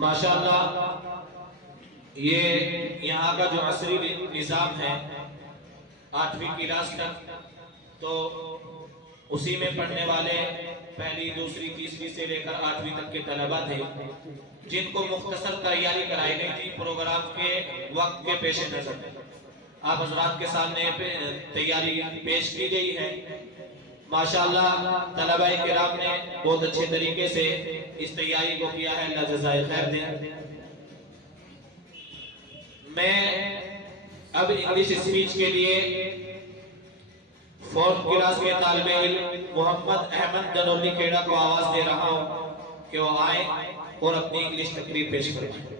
माशाअल्लाह ये यहाँ का जो असरी निज़ाम है 8वीं क्लास तक, तो उसी में पढ़ने वाले पहली दूसरी तीसरी से लेकर 8वीं तक के तलबा थे, जिनको मुख्तसर तैयारी कराई गई थी प्रोग्राम के वक्त के पेश नजर। आप हजरात के सामने तैयारी पेश की गई है। माशाअल्लाह तलबाए किराम ने बहुत अच्छे तरीके से इस तैयारी को किया है, अल्लाह जज़ाए खैर दे। मैं अब इंग्लिश स्पीच के लिए 4th क्लास के तालिबे इल्म मोहम्मद अहमद दनौली खेड़ा को आवाज दे रहा हूं कि वो आए और अपनी इंग्लिश तकरीर पेश करें।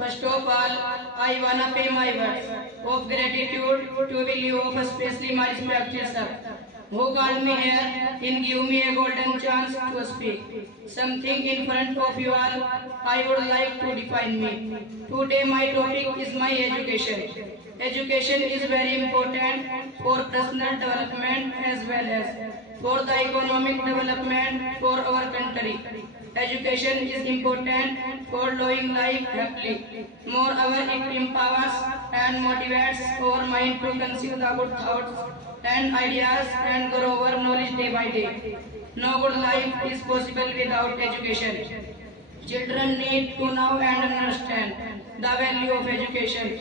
First of all, I wanna pay my words of gratitude to will you of especially my respected sir, who called me here and give me a golden chance to speak something in front of you all. I would like to define me. Today my topic is my education. Education is very important for personal development as well as for the economic development for our country. Education is important for living life happily. Moreover, it empowers and motivates our mind to conceive the good thoughts and ideas and grow our knowledge day by day. No good life is possible without education. Children need to know and understand the value of education.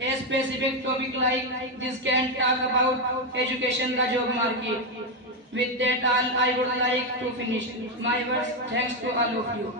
A specific topic like this can talk about education, the job market. With that all, I would like to finish my words. Thanks to all of you.